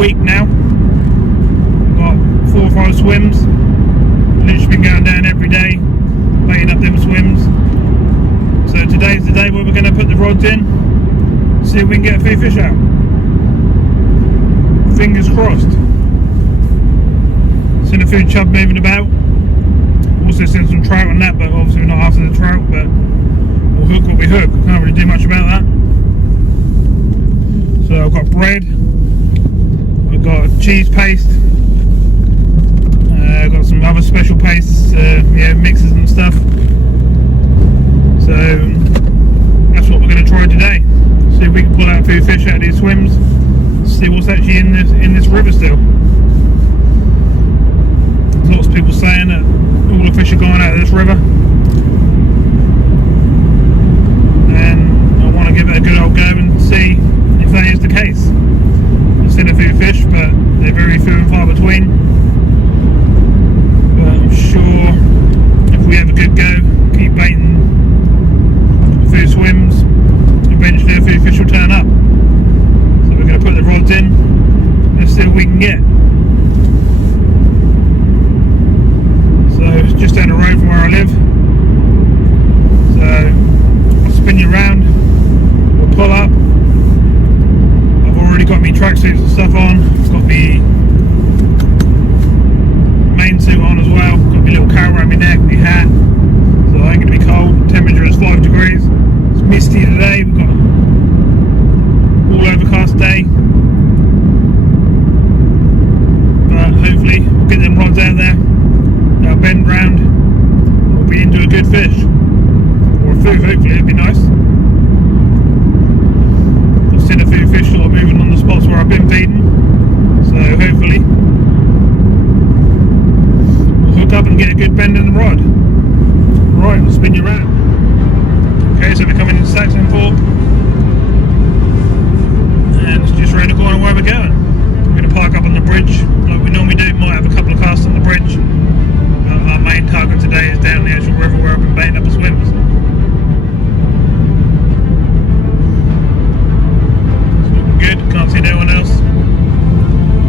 week now. Got 4 or 5 swims. Literally been going down every day, baiting up them swims. So today's the day where we're going to put the rods in, see if we can get a few fish out. Fingers crossed. Seen a few chub moving about. Also seen some trout on that, but obviously we're not after the trout, but we'll hook what we hook. Can't really do much about that. So I've got bread, I've got cheese paste, I've got some other special pastes, mixes and stuff. So that's what we're going to try today. See if we can pull out a few fish out of these swims. See what's actually in this river still. There's lots of people saying that all the fish are going out of this river, and I want to give it a good old go and see if that is the case. I've seen a few fish, but they're very few and far between. But I'm sure if we have a good go, keep baiting a few swims, eventually a few fish will turn up. So we're going to put the rods in and see what we can get. So it's just down the road from where I live. So I'll spin you around, we'll pull up. I've already got my tracksuits and stuff on. I've got my main suit on as well. Got my little coat around my neck, my hat. So I ain't going to be cold. Temperature is 5 degrees. It's misty today. We've got all overcast day. But hopefully we'll get them rods out there. They'll bend round. We'll be into a good fish. Or a few, hopefully, it'd be nice. I've seen a few fish sort of moving on the spots where I've been feeding. So hopefully we'll hook up and get a good bend in the rod. Right, I'll spin you around. Okay, so we're coming into Saxon Fork. And it's just around the corner where we're going. We're going to park up on the bridge like we normally do. Might have a couple of casts on the bridge. Our main target today is down the actual river where I've been baiting up the swims. It's looking good, can't see no one else.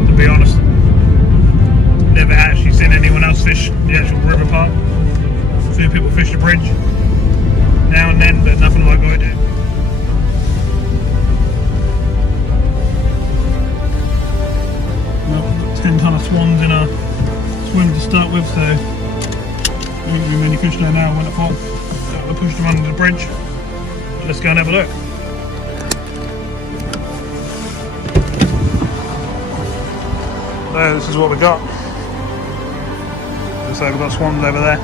To be honest, never actually seen anyone else fish the actual river part. A few people fish the bridge now and then, but nothing like I do. Well, we've got 10 ton of swans in our swim to start with, so there won't be many fish there now when it falls. So I pushed them under the bridge. Let's go and have a look. So this is what we got. Looks like we've got swans over there.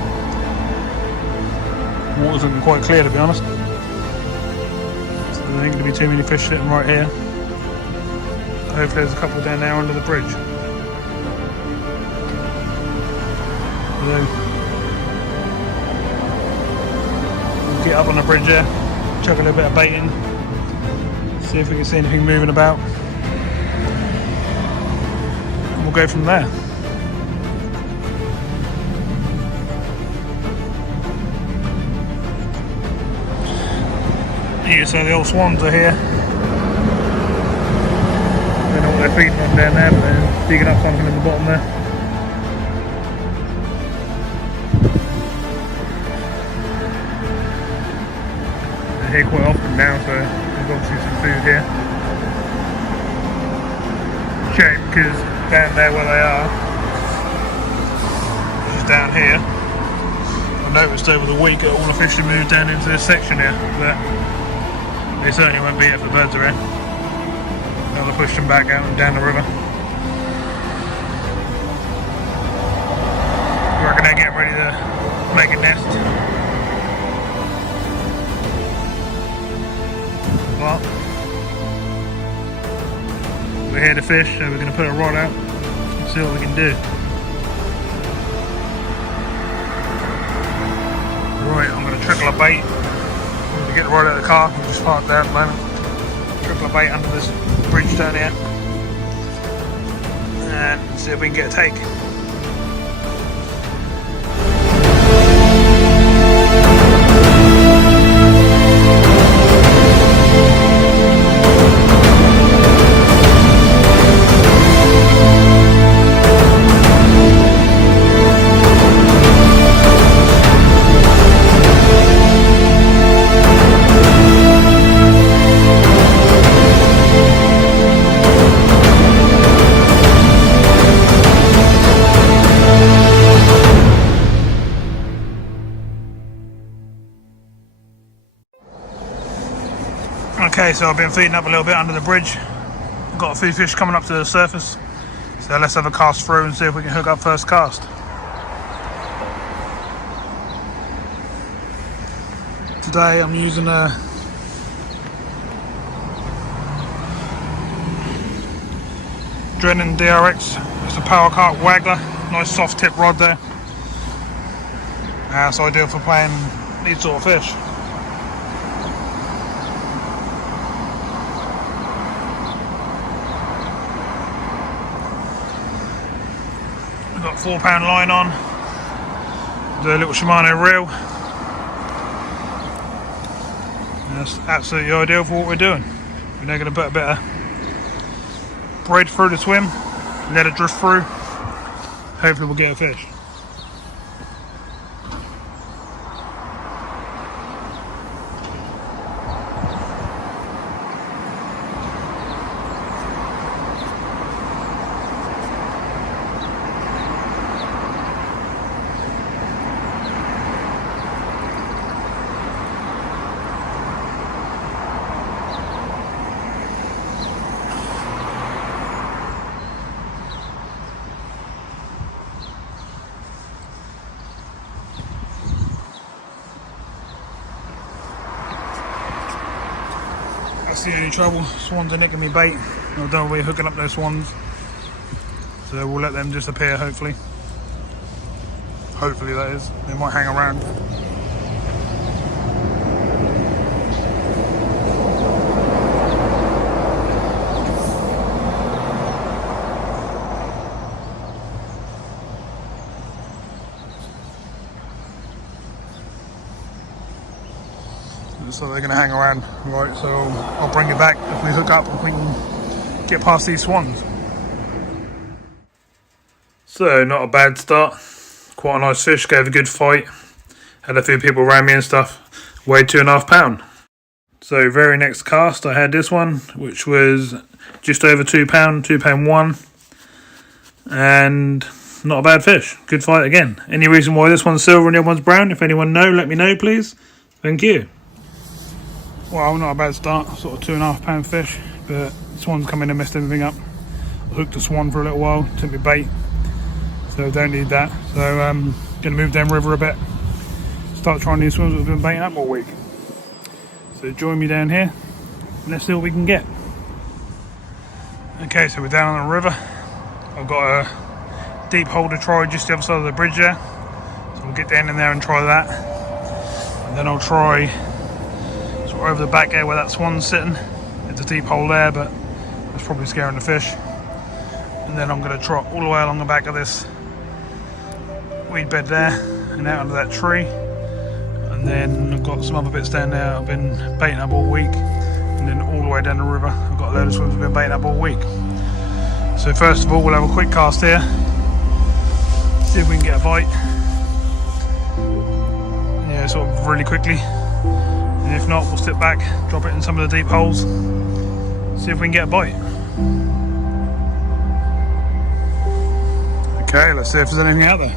Water's looking quite clear, to be honest. So there ain't going to be too many fish sitting right here. Hopefully there's a couple down there under the bridge. We'll get up on the bridge there, chuck a little bit of bait in, see if we can see anything moving about, and we'll go from there. Yeah, so the old swans are here. I don't know what they're feeding on down there, but they're digging up something in the bottom there. Here quite often now, so there's obviously some food here. Shame because down there where they are, which is down here, I noticed over the week that all the fish have moved down into this section here, but they certainly won't be here if the birds are here. They'll push them back out and down the river. I reckon they're getting ready to make a nest. Well, we're here to fish, so we're going to put a rod out and see what we can do. Right, I'm going to trickle a bait. I'm going to get the rod out of the car. I'm just parked there at the moment. Trickle a bait under this bridge down here and see if we can get a take. Okay, so I've been feeding up a little bit under the bridge. Got a few fish coming up to the surface. So let's have a cast through and see if we can hook up first cast. Today I'm using a Drennan DRX. It's a power cart waggler. Nice soft tip rod there. That's ideal for playing these sort of fish. We've got 4-pound line on. Do a little Shimano reel. That's absolutely ideal for what we're doing. We're now going to put a bit of braid through the swim, let it drift through. Hopefully we'll get a fish. That's the only trouble. Swans are nicking me bait. I don't know where we're hooking up those swans. So we'll let them disappear, hopefully. Hopefully, that is. They might hang around. So they're going to hang around, right? So I'll bring it back if we hook up, if we can get past these swans. So not a bad start. Quite a nice fish. Gave a good fight. Had a few people around me and stuff. Weighed 2.5 pounds. So very next cast, I had this one, which was just over 2 pound, 2 pound 1, and not a bad fish. Good fight again. Any reason why this one's silver and the other one's brown? If anyone know, let me know, please. Thank you. Well, not a bad start, sort of 2.5 pound fish, but the swan's come in and messed everything up. I hooked the swan for a little while, took me bait, so don't need that. So I'm going to move down river a bit, start trying these swans that we've been baiting up all week. So join me down here, and let's see what we can get. Okay, so we're down on the river. I've got a deep hole to try just the other side of the bridge there. So we'll get down in there and try that. And then I'll try over the back there where that swan's sitting. It's a deep hole there, but it's probably scaring the fish. And then I'm going to trot all the way along the back of this weed bed there and out under that tree. And then I've got some other bits down there I've been baiting up all week. And then all the way down the river I've got a load of swims I've been baiting up all week. So first of all, we'll have a quick cast here, see if we can get a bite. Yeah, sort of really quickly. And if not, we'll sit back, drop it in some of the deep holes, see if we can get a bite. Okay, let's see if there's anything out there.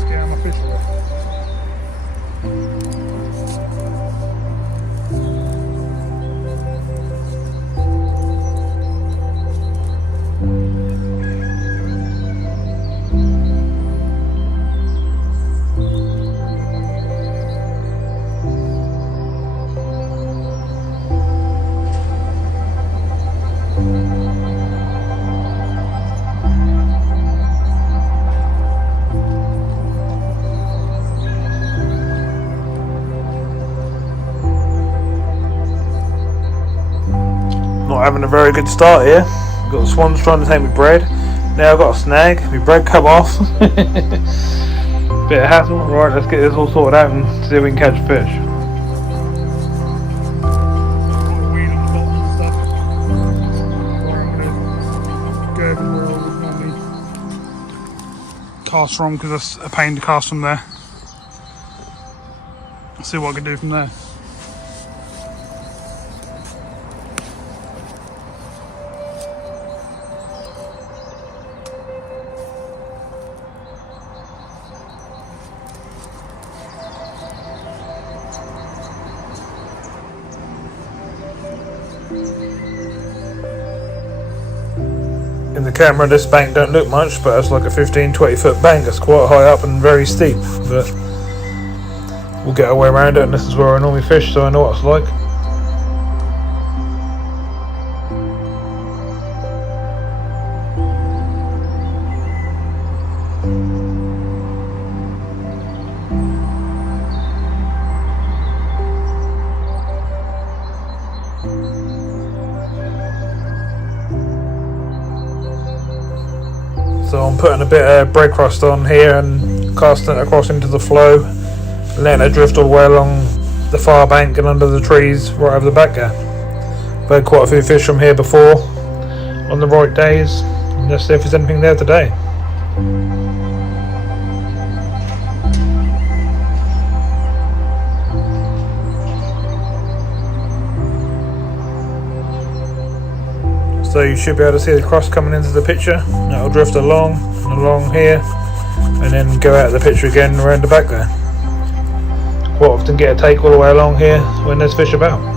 Scare my fish away. Not having a very good start here. Got the swans trying to take me bread. Now I've got a snag. My bread come off. Bit of hassle. Right, let's get this all sorted out and see if we can catch a fish. Cast from, because that's a pain to cast from there. I'll see what I can do from there. In the camera this bank don't look much, but it's like a 15-20 foot bank. It's quite high up and very steep, but we'll get our way around it, and this is where I normally fish, so I know what it's like. So I'm putting a bit of bread crust on here and casting it across into the flow, letting it drift all the way along the far bank and under the trees right over the back there. I've had quite a few fish from here before on the right days. Let's see if there's anything there today. So you should be able to see the crust coming into the picture. That'll drift along and along here, and then go out of the picture again around the back there. Quite often get a take all the way along here when there's fish about.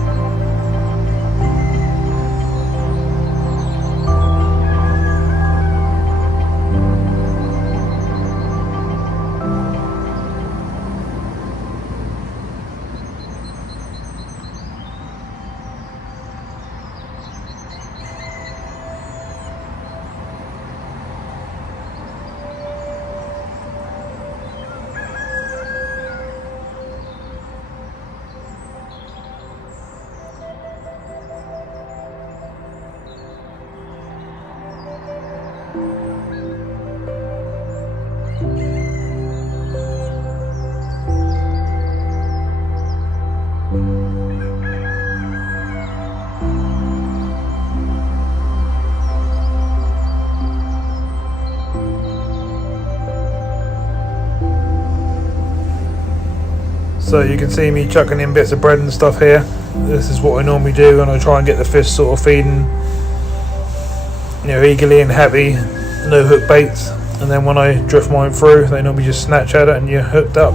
So you can see me chucking in bits of bread and stuff here. This is what I normally do, and I try and get the fish sort of feeding, eagerly and happy, no hook baits. And then when I drift mine through, they normally just snatch at it and you're hooked up.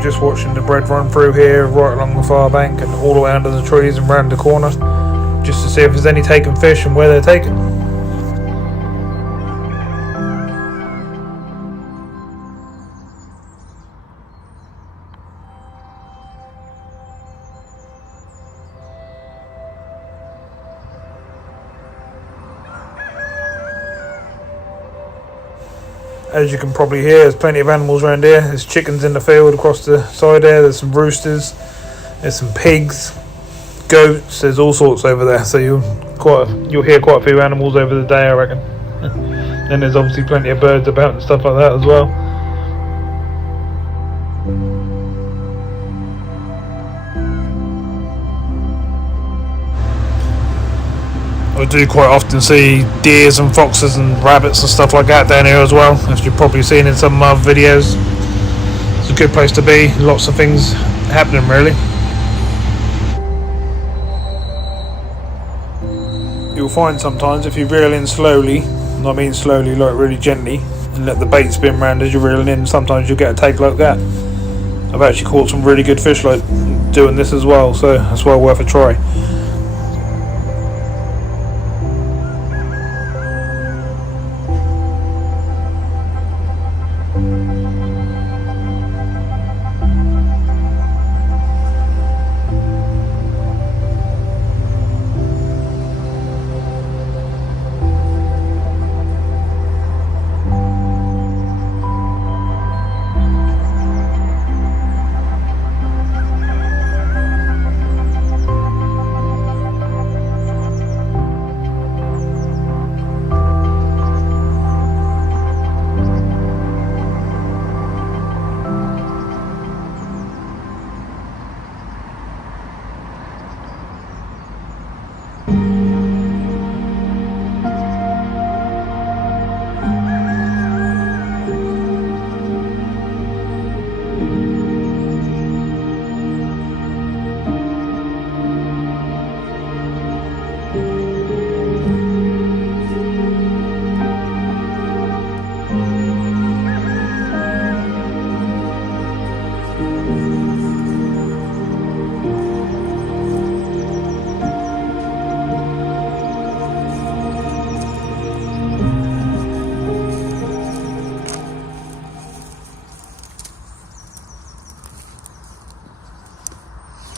Just watching the bread run through here right along the far bank and all the way under the trees and round the corner, just to see if there's any taken fish and where they're taken. As you can probably hear, there's plenty of animals around here. There's chickens in the field across the side there. There's some roosters. There's some pigs, goats. There's all sorts over there. So you'll hear quite a few animals over the day, I reckon. And there's obviously plenty of birds about and stuff like that as well. I do quite often see deers and foxes and rabbits and stuff like that down here as well, as you've probably seen in some of my videos. It's a good place to be, lots of things happening really. You'll find sometimes if you reel in slowly, and I mean slowly, like really gently, and let the bait spin round as you're reeling in, sometimes you'll get a take like that. I've actually caught some really good fish like doing this as well, so that's well worth a try.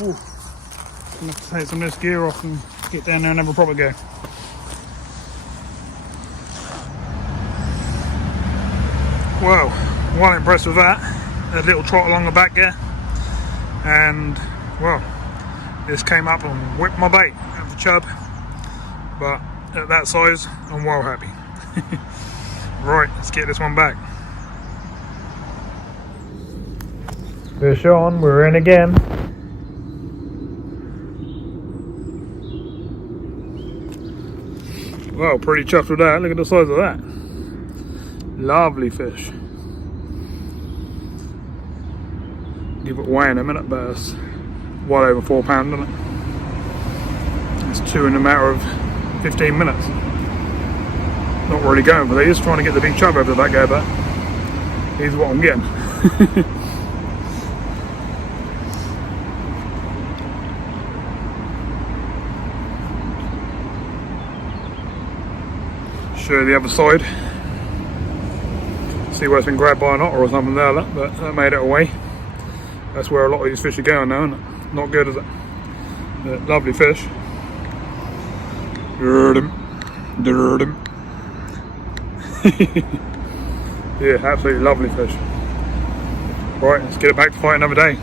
Ooh, I'm going to have to take some of this gear off and get down there and have a proper go. Well, well impressed with that. A little trot along the back there, and well, this came up and whipped my bait at the chub, but at that size I'm well happy. Right, let's get this one back. Fish on, we're in again. Well, pretty chuffed with that. Look at the size of that. Lovely fish. Give it away in a minute, but it's well over 4 pounds, isn't it? It's 2 in a matter of 15 minutes. Not really going for these, trying to get the big chub over the back there, but here's what I'm getting. Show the other side. See where it's been grabbed by an otter or something there, look, but that made it away. That's where a lot of these fish are going now, isn't it? Not good, is it? But lovely fish. Yeah, absolutely lovely fish. Right, let's get it back to fight another day.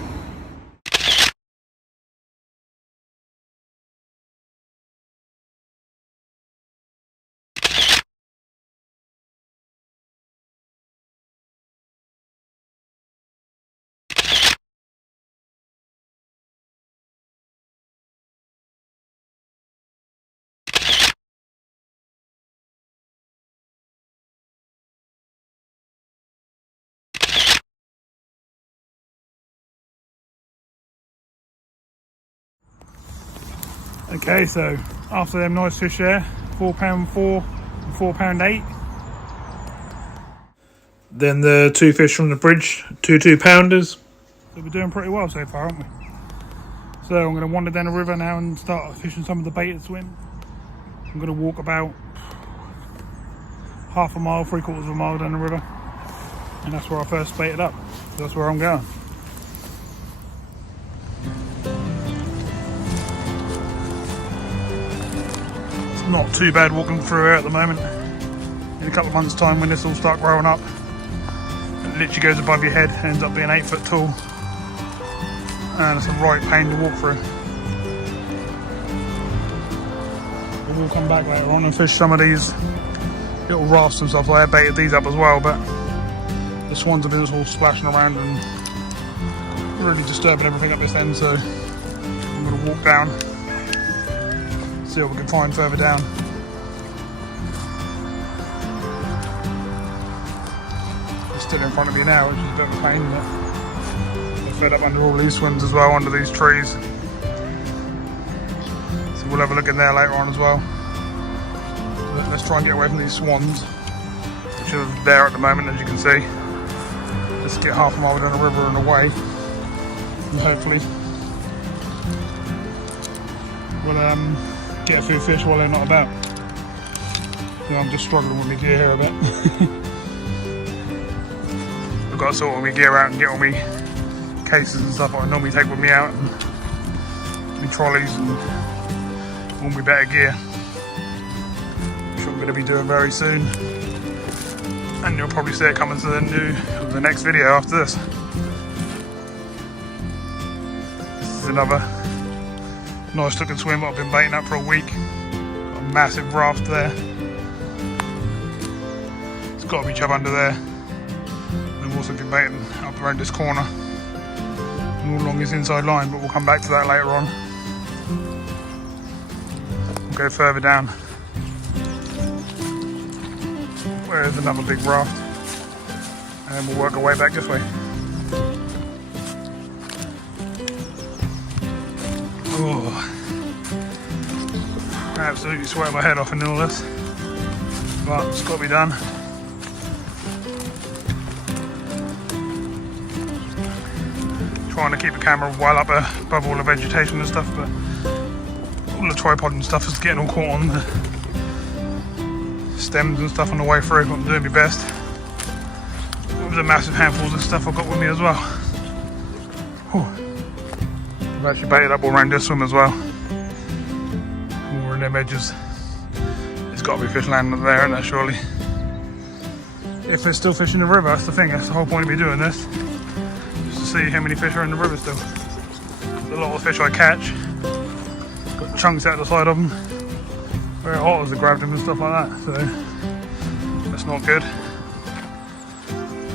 Okay, so after them nice fish there, £4.4 and £4.8. Then the 2 fish from the bridge, 2 2-pounders. So we're doing pretty well so far, aren't we? So I'm going to wander down the river now and start fishing some of the bait that's swim. I'm going to walk about half a mile, 3/4 of a mile down the river, and that's where I first baited up. So that's where I'm going. Not too bad walking through here at the moment. In a couple of months' time, when this will start growing up, literally goes above your head, ends up being 8 foot tall, and it's a right pain to walk through. But we'll come back later on and fish some of these little rafts and stuff. I have baited these up as well, but the swans have been just all splashing around and really disturbing everything up this end, so I'm going to walk down, see what we can find further down. It's still in front of me now, which is a bit of a pain, but they're fed up under all these swims as well, under these trees. So we'll have a look in there later on as well. But let's try and get away from these swans, which are there at the moment, as you can see. Just get half a mile down the river and away, and hopefully we'll get a few fish while they're not about. Yeah, I'm just struggling with my gear here a bit. I've got to sort all my gear out and get all my cases and stuff I normally take with me out, and my trolleys and all my better gear, which I'm going to be doing very soon. And you'll probably see it coming to the next video after this. This is another nice looking swim I've been baiting up for a week. Got a massive raft there. It's got to be chub under there. And I've also been baiting up around this corner and all along this inside line, but we'll come back to that later on. We'll go further down. Where's another big raft, and we'll work our way back this way. Oh, I absolutely sweat my head off in all this, but it's got to be done. Trying to keep the camera well up above all the vegetation and stuff, but all the tripod and stuff is getting all caught on the stems and stuff on the way through. I'm doing my best. With the massive handfuls of stuff I've got with me as well. Whew. I've actually baited up all around this swim as well. More in them edges. There's got to be fish landing there, isn't there, surely? If there's still fish in the river, that's the thing. That's the whole point of me doing this. Just to see how many fish are in the river still. There's a lot of fish I catch. Got chunks out the side of them. Very hot as I grabbed them and stuff like that, so that's not good.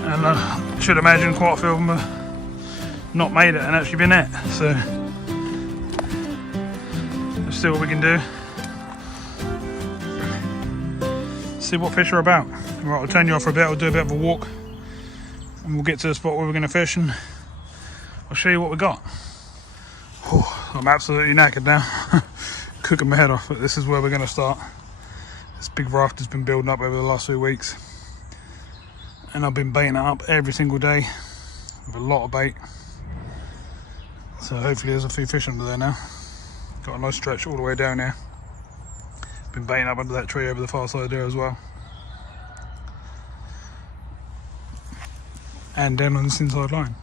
And I should imagine quite a few of them have not made it and actually been it, so let's see what we can do. See what fish are about. Right, I'll turn you off for a bit, I'll do a bit of a walk and we'll get to the spot where we're going to fish and I'll show you what we got. Oh, I'm absolutely knackered now. Cooking my head off, but this is where we're going to start. This big raft has been building up over the last few weeks and I've been baiting it up every single day with a lot of bait, so hopefully there's a few fish under there now. Got a nice stretch all the way down here. Been baiting up under that tree over the far side there as well, and down on this inside line.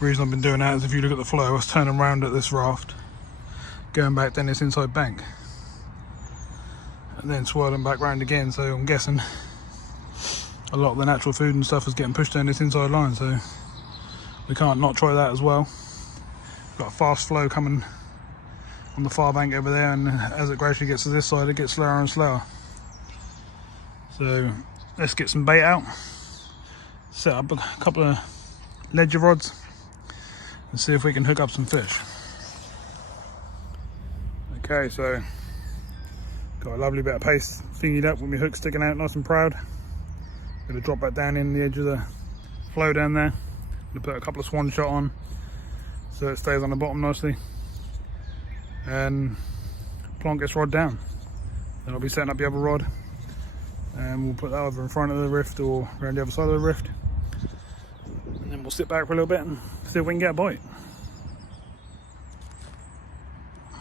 The reason I've been doing that is if you look at the flow, I was turning around at this raft, going back down this inside bank and then swirling back round again, so I'm guessing a lot of the natural food and stuff is getting pushed down this inside line, so we can't not try that as well. Got a fast flow coming on the far bank over there, and as it gradually gets to this side it gets slower and slower. So let's get some bait out, set up a couple of ledger rods and see if we can hook up some fish. Okay, so got a lovely bit of paste thingied up with my hook sticking out nice and proud. Gonna drop that down in the edge of the flow down there. Gonna put a couple of swan shot on so it stays on the bottom nicely, and plonk this rod down. Then I'll be setting up the other rod and we'll put that over in front of the rift or around the other side of the rift, and then we'll sit back for a little bit and see if we can get a bite.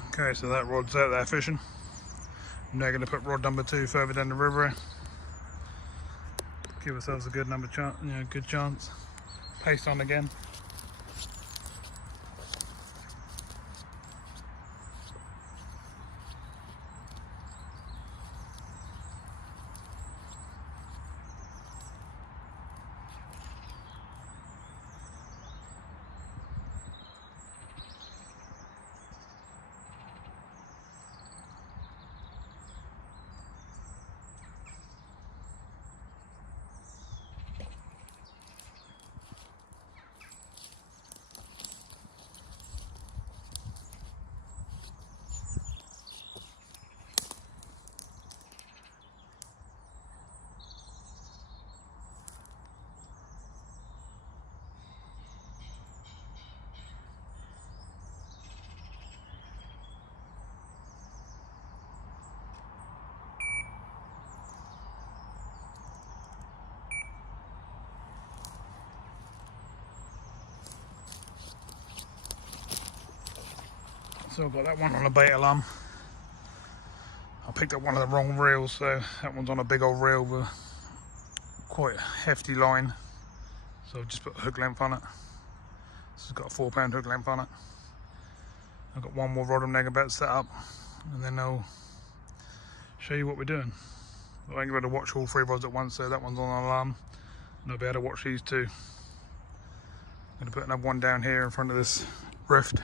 Okay, so that rod's out there fishing. I'm now going to put rod number 2 further down the river. Give ourselves a good good chance. Paste on again. So I've got that one on a bait alarm. I picked up one of the wrong reels, so that one's on a big old reel with quite a hefty line. So I've just put a hook length on it. This has got a 4-pound hook length on it. I've got one more rod and neg about set up, and then I'll show you what we're doing. I won't be able to watch all 3 rods at once, so that one's on an alarm, and I'll be able to watch these 2. I'm going to put another one down here in front of this rift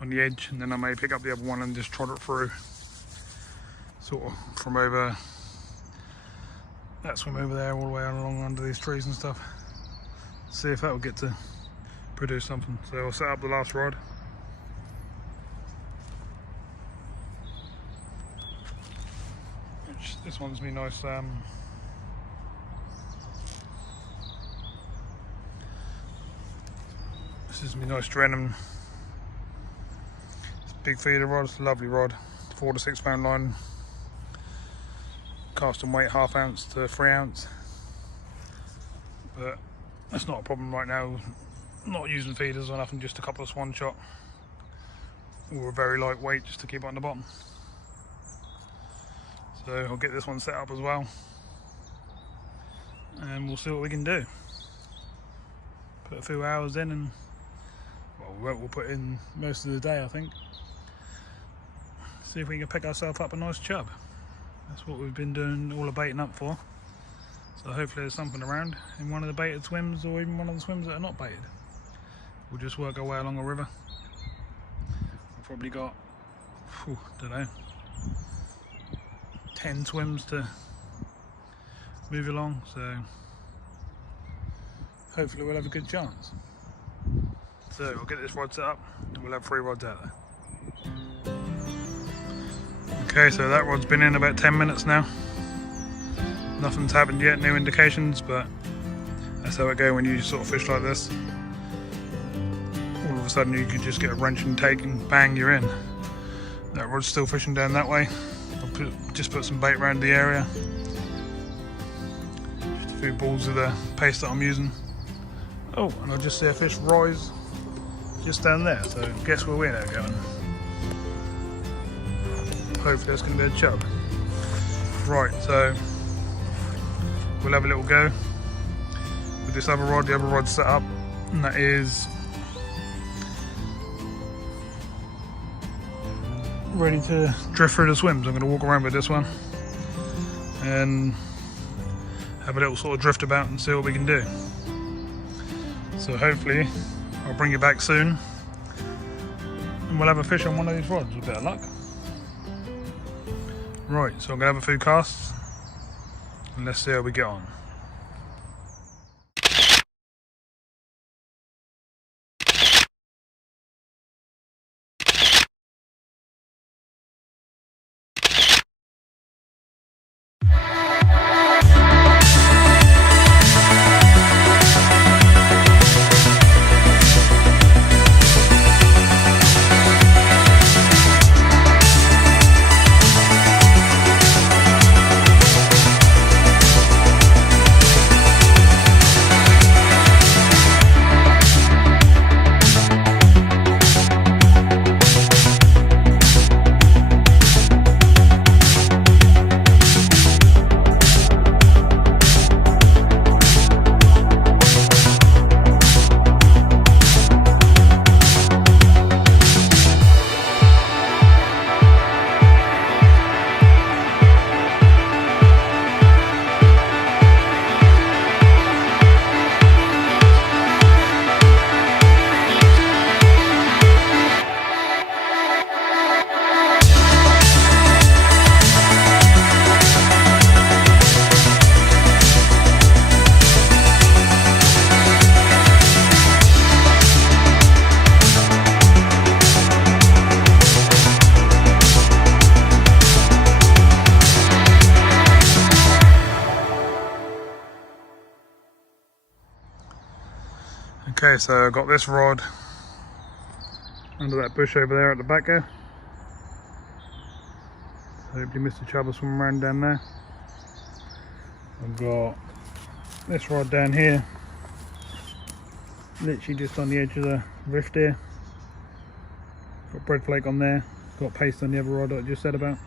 on the edge, and then I may pick up the other one and just trot it through, sort of from over that swim over there all the way along under these trees and stuff. See if that will get to produce something. So I'll set up the last rod. This one's me nice this is me nice Drenham. It's a big feeder rod, it's a lovely rod, 4 to 6 pound line, casting weight 1/2 ounce to 3 ounce, but that's not a problem right now. I'm not using feeders or nothing, just a couple of swan shot or a very light weight just to keep it on the bottom. So I'll get this one set up as well, and we'll see what we can do. Put a few hours in, and well, we'll put in most of the day, I think. See if we can pick ourselves up a nice chub. That's what we've been doing all the baiting up for. So hopefully there's something around in one of the baited swims, or even one of the swims that are not baited. We'll just work our way along a river. We've probably got, don't know, 10 swims to move along, so hopefully we'll have a good chance. So we'll get this rod set up, and we'll have 3 rods out there. Okay, so that rod's been in about 10 minutes now. Nothing's happened yet, no indications, but that's how it goes when you sort of fish like this. All of a sudden you can just get a wrench and take, and bang, you're in. That rod's still fishing down that way. Just put some bait around the area. Just a few balls of the paste that I'm using. Oh, and I just see a fish rise just down there, so guess where we're now going. Hopefully that's going to be a chub. Right, so we'll have a little go with this other rod. The other rod's set up, and that is ready to drift through the swims. I'm going to walk around with this one and have a little sort of drift about and see what we can do. So hopefully I'll bring you back soon, and we'll have a fish on one of these rods with a bit of luck. Right, so I'm going to have a few casts, and let's see how we get on. Okay, so I've got this rod under that bush over there at the back there. Hopefully Mr. Chubb will swim around down there. I've got this rod down here, literally just on the edge of the rift here. Got bread flake on there, got paste on the other rod that I just said about.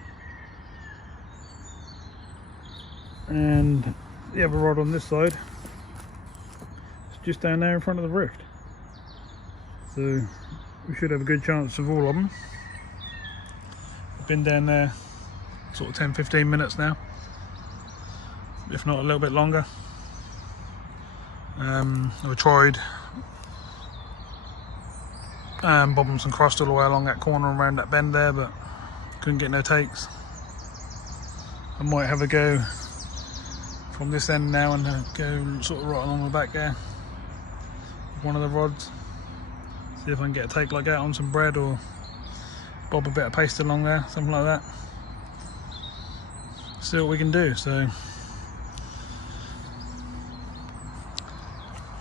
And the other rod on this side is just down there in front of the rift. So we should have a good chance of all of them. I've been down there sort of 10-15 minutes now, if not a little bit longer. I tried bobbing some crust all the way along that corner and around that bend there, but couldn't get no takes. I might have a go from this end now and go sort of right along the back there with one of the rods, see if I can get a take like that on some bread, or bob a bit of paste along there, something like that. See what we can do. So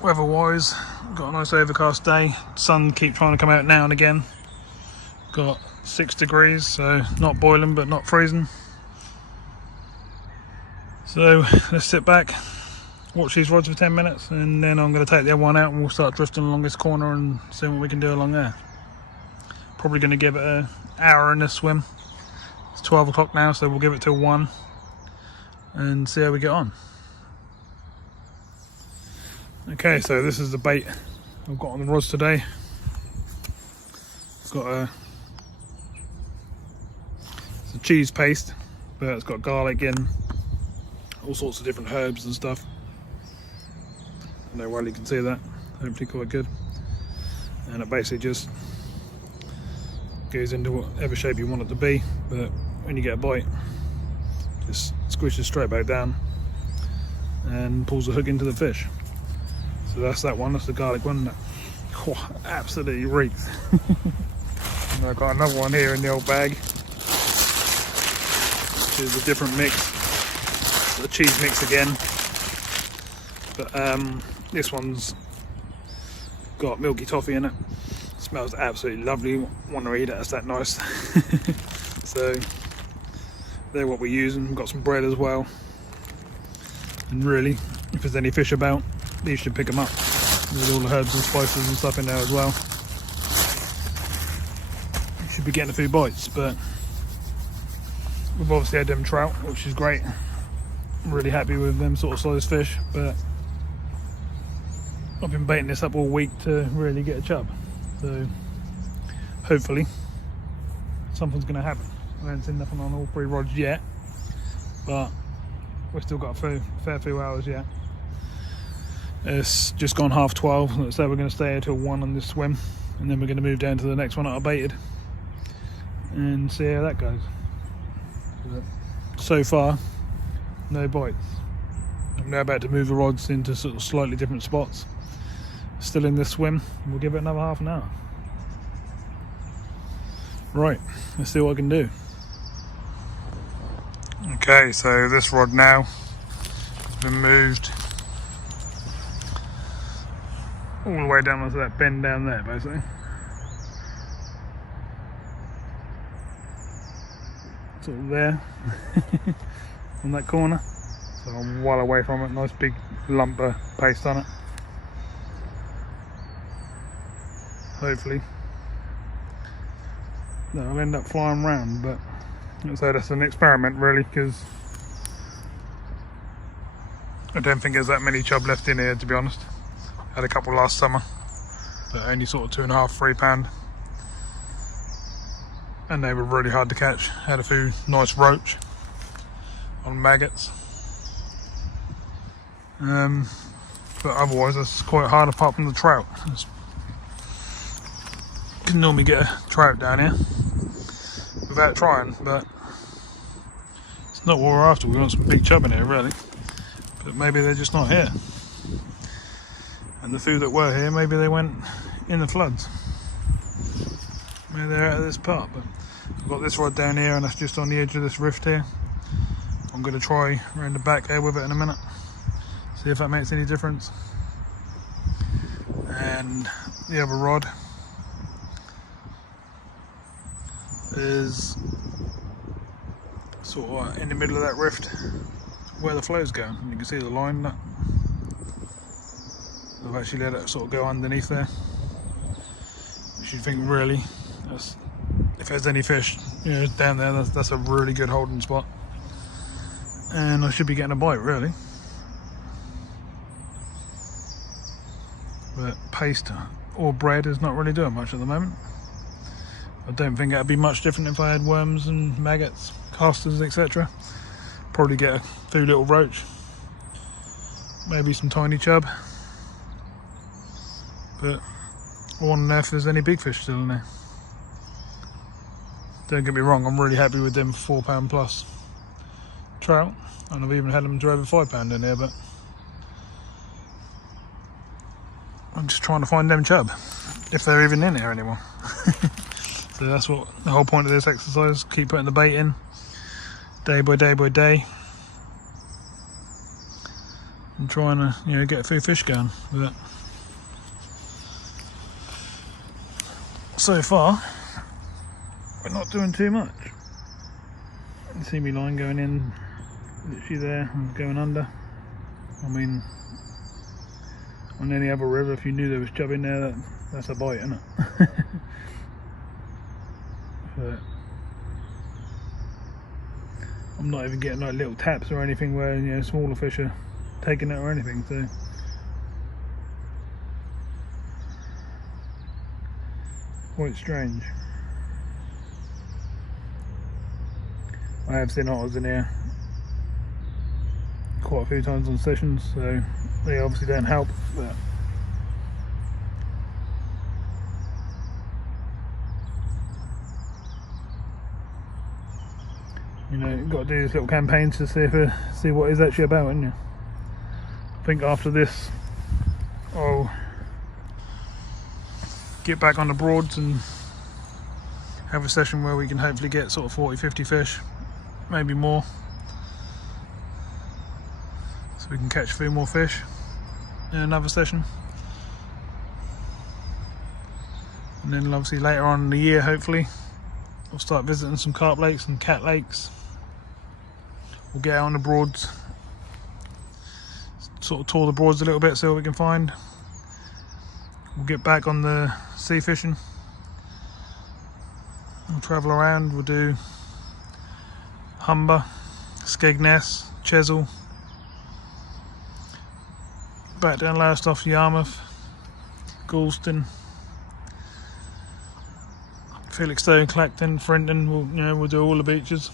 weather wise, got a nice overcast day. Sun keeps trying to come out now and again. Got 6 degrees, so not boiling but not freezing. So let's sit back, watch these rods for 10 minutes, and then I'm going to take the other one out and we'll start drifting along this corner and see what we can do along there. Probably going to give it an hour in this swim. It's 12 o'clock now, so we'll give it till 1 and see how we get on. Okay, so this is the bait I've got on the rods today. It's got it's a cheese paste, but it's got garlic in, all sorts of different herbs and stuff. I don't know why you can see that, hopefully quite good. And it basically just goes into whatever shape you want it to be, but when you get a bite, just squishes straight back down and pulls the hook into the fish. So that's that one, that's the garlic one. That absolutely reeks. And I've got another one here in the old bag, which is a different mix, the cheese mix again. But this one's got milky toffee in it. Smells absolutely lovely. Want to eat it, it's that nice. So they're what we're using. We've got some bread as well. And really, if there's any fish about, you should pick them up. There's all the herbs and spices and stuff in there as well. You should be getting a few bites, but we've obviously had them trout, which is great. I'm really happy with them sort of size fish, but I've been baiting this up all week to really get a chub. So hopefully something's going to happen. I haven't seen nothing on all 3 rods yet, but we've still got a fair few hours yet. It's just gone 12:30, so we're going to stay here till 1 on this swim, and then we're going to move down to the next one that I baited and see how that goes. So far, no bites. I'm now about to move the rods into sort of slightly different spots. Still in this swim, we'll give it another half an hour. Right, let's see what I can do. Okay, so this rod now has been moved all the way down to that bend down there, basically. Sort of there, on that corner. So I'm well away from it, nice big lump of paste on it. Hopefully that'll end up flying round, but so that's an experiment really, because I don't think there's that many chub left in here, to be honest. Had a couple last summer, but only sort of 2.5–3 pound, and they were really hard to catch. Had a few nice roach on maggots, but otherwise it's quite hard apart from the trout. You can normally get a trout down here without trying, but it's not what we're after. We want some big chub in here really, but maybe they're just not here. And the few that were here, maybe they went in the floods. Maybe they're out of this part, but I've got this rod down here and that's just on the edge of this rift here. I'm going to try around the back there with it in a minute, see if that makes any difference. And the other rod is sort of in the middle of that rift where the flow's going. You can see the line that I've actually let it sort of go underneath there, which you think really that's if there's any fish, you know, down there, that's a really good holding spot. And I should be getting a bite, really. But paste or bread is not really doing much at the moment. I don't think that'd be much different if I had worms and maggots, casters, etc. Probably get a few little roach, maybe some tiny chub. But I want to know if there's any big fish still in there. Don't get me wrong, I'm really happy with them £4 plus trout, and I've even had them to over £5 in there, but I'm just trying to find them chub, if they're even in here anymore. So that's what the whole point of this exercise, keep putting the bait in, day by day by day, and trying to, you know, get a few fish going. But so far, we're not doing too much. You can see me line going in, literally there, and going under. I mean, on any other river, if you knew there was chub in there, that's a bite, isn't it? But I'm not even getting like little taps or anything where, you know, smaller fish are taking it or anything, so quite strange. I have seen otters in here quite a few times on sessions, so they obviously don't help, but you know, you've got to do these little campaigns to see what it's actually about, haven't you? I think after this I'll get back on the Broads and have a session where we can hopefully get sort of 40-50 fish, maybe more, so we can catch a few more fish in another session. And then obviously later on in the year, hopefully we'll start visiting some carp lakes and cat lakes. We'll get out on the Broads, sort of tour the Broads a little bit, see what we can find. We'll get back on the sea fishing. We'll travel around, we'll do Humber, Skegness, Chesil, back down Lowestoft, Yarmouth, Galston, Felixstowe, Clacton, Frenton. We'll do all the beaches.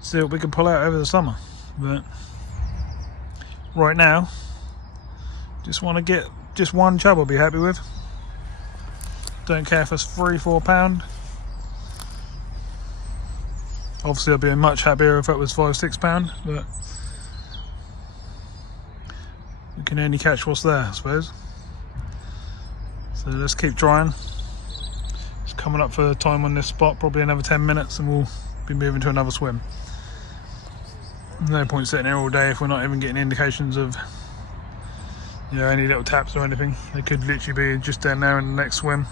See what we can pull out over the summer. But right now, just want to get just one chub I'll be happy with. Don't care if it's £3-4. Obviously I'd be much happier if it was £5-6, but we can only catch what's there, I suppose. So let's keep trying. It's coming up for time on this spot, probably another 10 minutes and we'll be moving to another swim. No point sitting here all day if we're not even getting indications of, you know, any little taps or anything. They could literally be just down there in the next swim,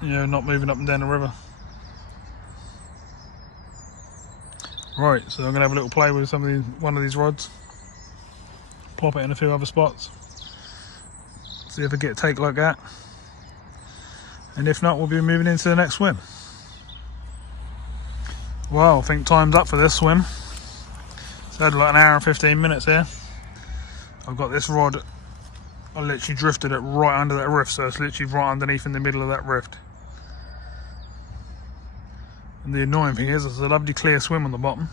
you know, not moving up and down the river. Right, so I'm going to have a little play with one of these rods, pop it in a few other spots, see if I get a take like that, and if not, we'll be moving into the next swim. Well, I think time's up for this swim. So I had like an hour and 15 minutes here. I've got this rod, I literally drifted it right under that rift, so it's literally right underneath in the middle of that rift. And the annoying thing is, it's a lovely clear swim on the bottom,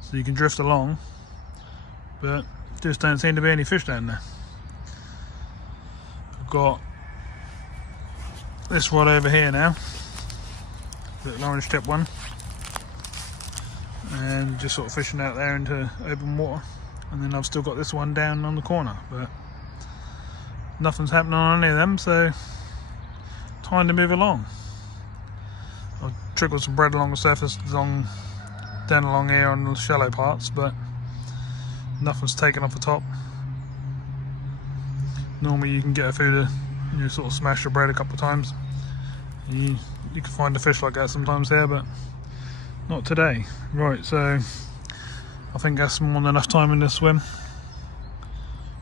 so you can drift along, but just don't seem to be any fish down there. I've got this rod over here now, little orange tip one, and just sort of fishing out there into open water. And then I've still got this one down on the corner, but nothing's happening on any of them, so time to move along. I've trickled some bread along the surface, down along here on the shallow parts, but nothing's taken off the top. Normally you can get a few to sort of smash the bread a couple of times. You can find a fish like that sometimes here, but not today. Right, so I think that's more than enough time in this swim.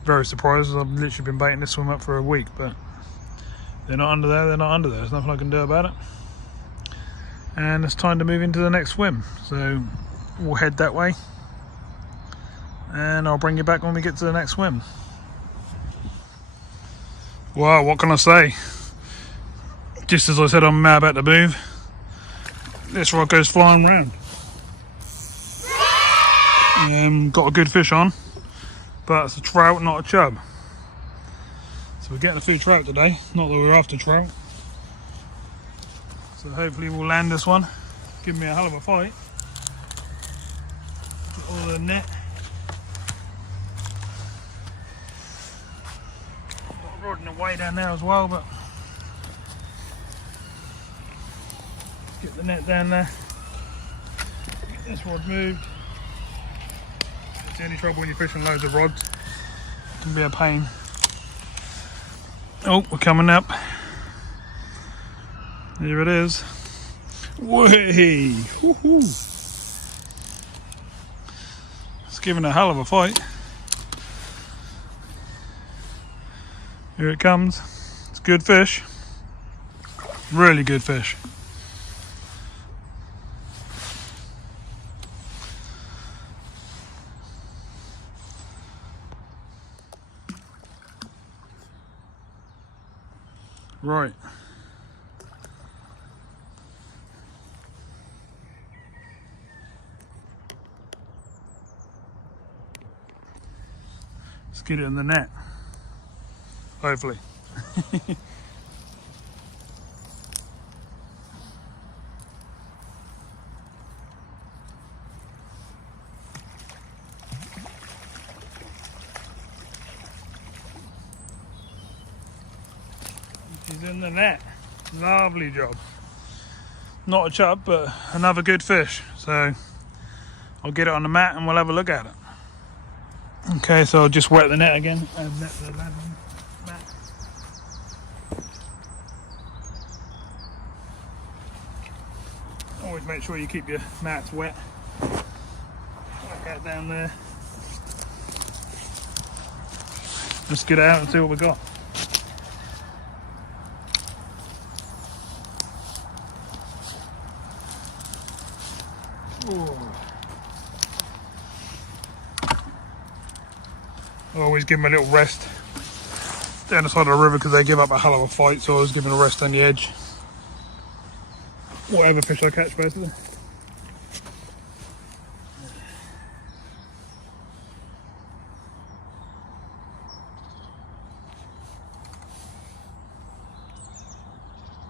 Very surprised, I've literally been baiting this swim up for a week, but They're not under there, they're not under there. There's nothing I can do about it. And it's time to move into the next swim. So we'll head that way. And I'll bring you back when we get to the next swim. Wow, what can I say? Just as I said I'm about to move, this rod goes flying round. Got a good fish on, but it's a trout, not a chub. So we're getting a few trout today, not that we're after trout. So hopefully we'll land this one. Give me a hell of a fight. Get all the net. Got a rod in the way down there as well, but get the net down there. Get this rod moved. It's the only trouble when you're fishing loads of rods. It can be a pain. Oh, we're coming up. Here it is. Way! Woohoo! It's giving a hell of a fight. Here it comes. It's good fish. Really good fish. Right. Let's get it in the net. Hopefully. She's in the net. Lovely job. Not a chub, but another good fish. So I'll get it on the mat and we'll have a look at it. Okay, so I'll just wet the net again and net the mat. Always make sure you keep your mats wet. Like that down there. Let's get out and see what we got. Ooh. I always give them a little rest down the side of the river because they give up a hell of a fight, so I always give them a rest on the edge. Whatever fish I catch, basically.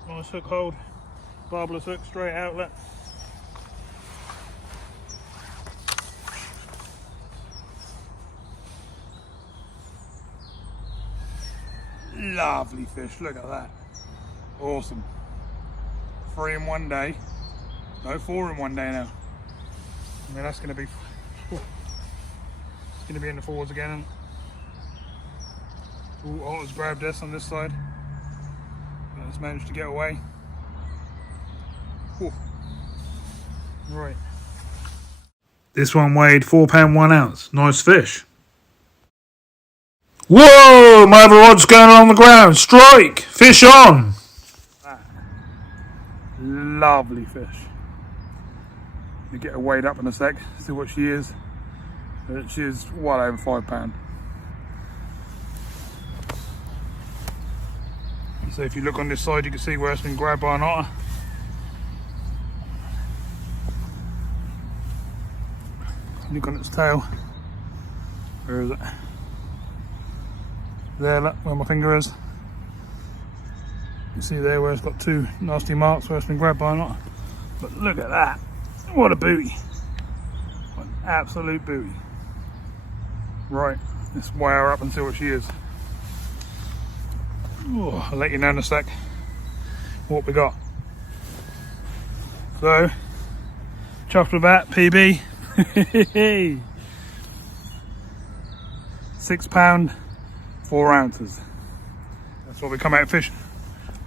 Nice hook hold, barbless hook, straight outlet. Lovely fish, look at that. Awesome. 3 in one day. No, 4 in one day now. I mean, that's going to be... It's going to be in the forwards again. Ooh, Otter's grabbed this on this side. But it's managed to get away. Ooh. Right. This one weighed £4 1 ounce. Nice fish. Whoa! My other rod's going along the ground. Strike! Fish on! Lovely fish. We get her weighed up in a sec, see what she is. She is well over £5. So if you look on this side, you can see where it's been grabbed by an otter. Look on its tail. Where is it? There, look where my finger is. You see there where it's got 2 nasty marks where it's been grabbed by an otter. But look at that. What a booty. What an absolute booty. Right, let's weigh her up and see what she is. Ooh, I'll let you know in a sec what we got. So, chuffed with that, PB. £6, 4 ounces. That's what we come out fishing.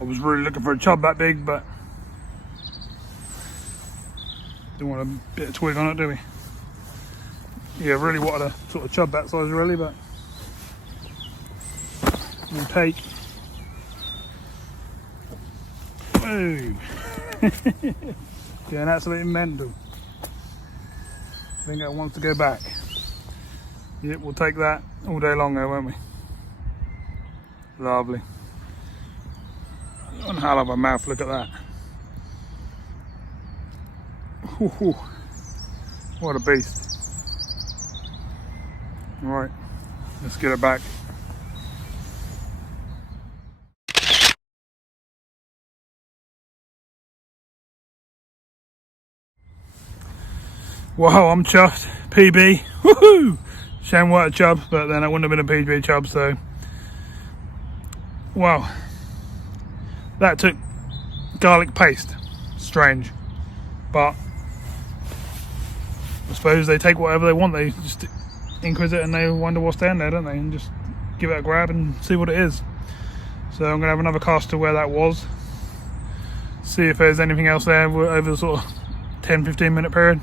I was really looking for a chub that big, but didn't want a bit of twig on it, do we? Yeah, really wanted a sort of chub that size really, but we'll take. Boom. Going absolutely mental. I think it wants to go back. Yep, we'll take that all day long though, won't we? Lovely. One hell of a mouth, look at that. Ooh, what a beast. Right, let's get it back. Wow, I'm chuffed. PB. Woohoo! Shame what a chub, but then it wouldn't have been a PB chub, so. Wow. That took garlic paste. Strange. But I suppose they take whatever they want. They just inquis it and they wonder what's down there, don't they? And just give it a grab and see what it is. So I'm going to have another cast to where that was. See if there's anything else there over the sort of 10-15 minute period.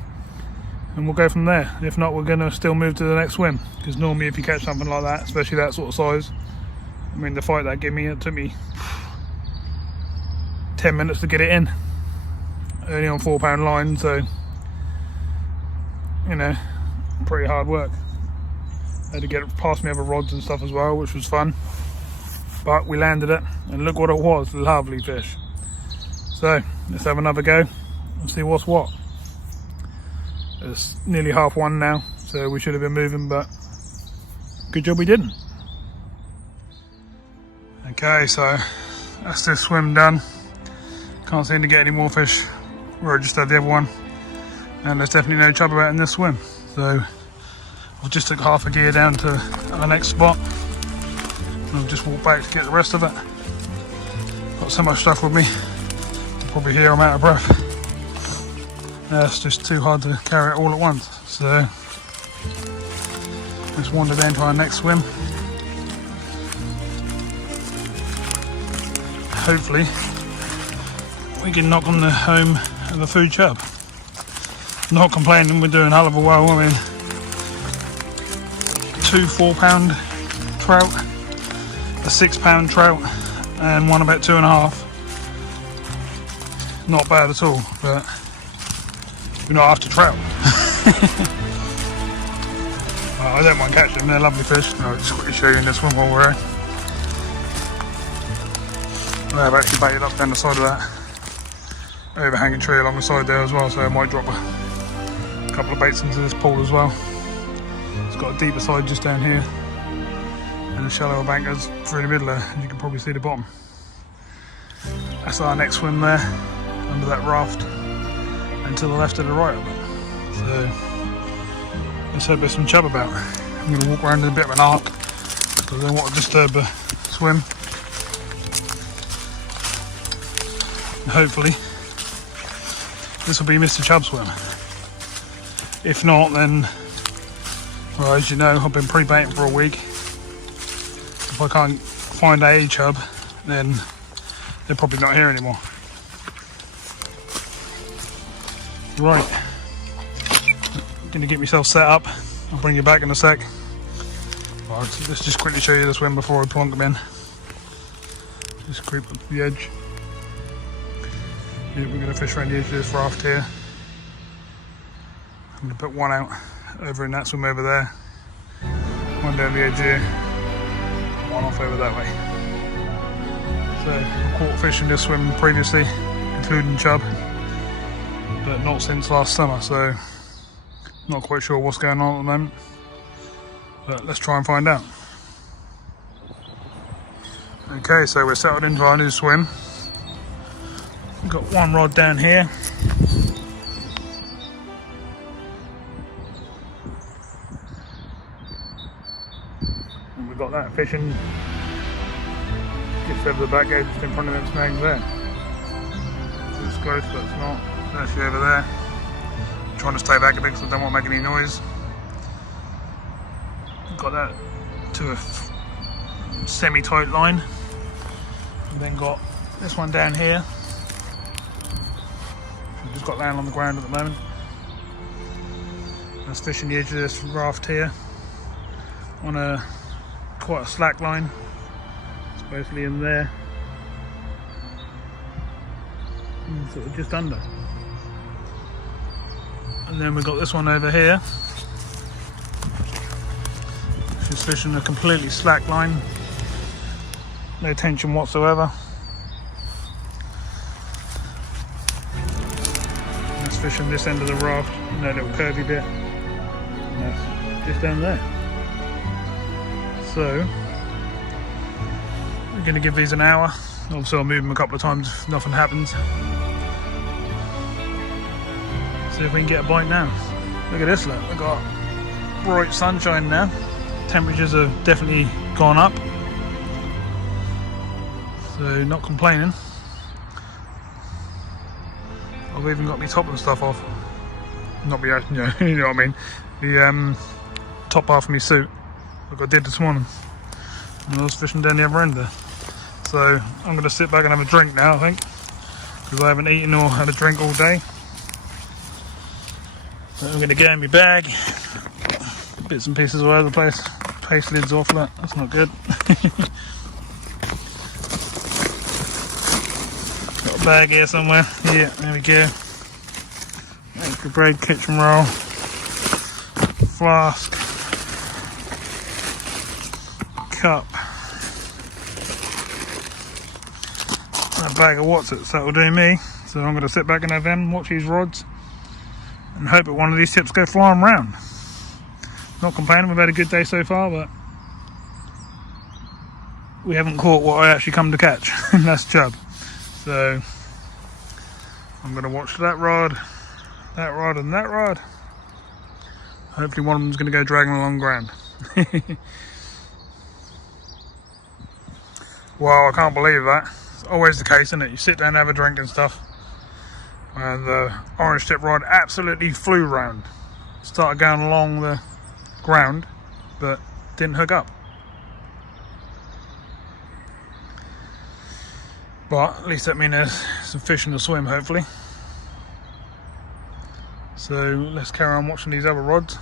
And we'll go from there. If not, we're going to still move to the next swim, because normally if you catch something like that, especially that sort of size, I mean, the fight that gave me, it took me 10 minutes to get it in, only on 4-pound line, so you know, pretty hard work. I had to get it past me other rods and stuff as well, which was fun, but we landed it and look what it was. Lovely fish. So let's have another go and see what's what. It's nearly 1:30 now, so we should have been moving, but good job we didn't. Okay, so that's this swim done. Can't seem to get any more fish where I just had the other one, and there's definitely no chub about in this swim. So I've just took half a gear down to our next spot, and I'll just walk back to get the rest of it. Got so much stuff with me, you'll probably hear I'm out of breath. It's just too hard to carry it all at once, so let's wander down to our next swim. Hopefully we can knock on the home of a food chub. Not complaining, we're doing hell of a well. I mean, 2 4-pound trout, a 6-pound trout, and one about 2.5. Not bad at all, but we're not after trout. I don't mind catching them, they're lovely fish. I'll just quickly show you in this one while we're here. I've actually baited up down the side of that overhanging tree along the side there as well, so I might drop a couple of baits into this pool as well. It's got a deeper side just down here, and a shallower bank goes through the middle there, and you can probably see the bottom. That's our next swim there, under that raft, and to the left and the right of it. So let's hope there's some chub about. I'm going to walk around in a bit of an arc, because I don't want to disturb the swim. And hopefully this will be Mr. Chub swim. If not, then, well, as you know, I've been pre-baiting for a week. If I can't find a chub, then they're probably not here anymore. Right, gonna get myself set up. I'll bring you back in a sec. Right, so let's just quickly show you the swim before I plonk them in. Just creep up the edge. Yeah, we're gonna fish around the edge of this raft here. I'm gonna put one out over in that swim over there, one down the edge here, one off over that way. So I caught fish in this swim previously, including chub, but not since last summer, so not quite sure what's going on at the moment, but let's try and find out. Okay, so we're settled into our new swim. We've got one rod down here. And we've got that fishing just over the back edge, just in front of them snags there. So it's close, but it's not. It's actually over there. I'm trying to stay back a bit because I don't want to make any noise. We've got that to a semi-tight line. We've then got this one down here. We've just got land on the ground at the moment. That's fishing the edge of this raft here on a quite a slack line. It's basically in there. sort of just under. And then we've got this one over here. She's fishing a completely slack line, no tension whatsoever. That's fishing this end of the raft, and that little curvy bit. And that's just down there. So we're going to give these an hour. Obviously I'll move them a couple of times if nothing happens. See if we can get a bite now. Look at this, look. We've got bright sunshine now. Temperatures have definitely gone up. So not complaining. I've even got my top and stuff off. Not my, you know what I mean. The top half of my suit, like I did this morning. And I was fishing down the other end there. So I'm going to sit back and have a drink now, I think, because I haven't eaten or had a drink all day. So I'm going to get in my bag. Bits and pieces all over the place. Paste lids off that. That's not good. Got a bag here somewhere. Yeah, there we go. Extra bread, kitchen roll, flask, cup. A bag of Watsits, that'll do me. So I'm going to sit back and have them, watch these rods, and hope that one of these tips go flying round. Not complaining, we've had a good day so far, but we haven't caught what I actually come to catch, and that's chub. So I'm going to watch that rod, and that rod. Hopefully one of them's going to go dragging along ground. Wow, I can't believe that. It's always the case, isn't it? You sit down and have a drink and stuff, and the orange tip rod absolutely flew round. Started going along the ground, but didn't hook up. But at least that means there's some fish in the swim, hopefully. So let's carry on watching these other rods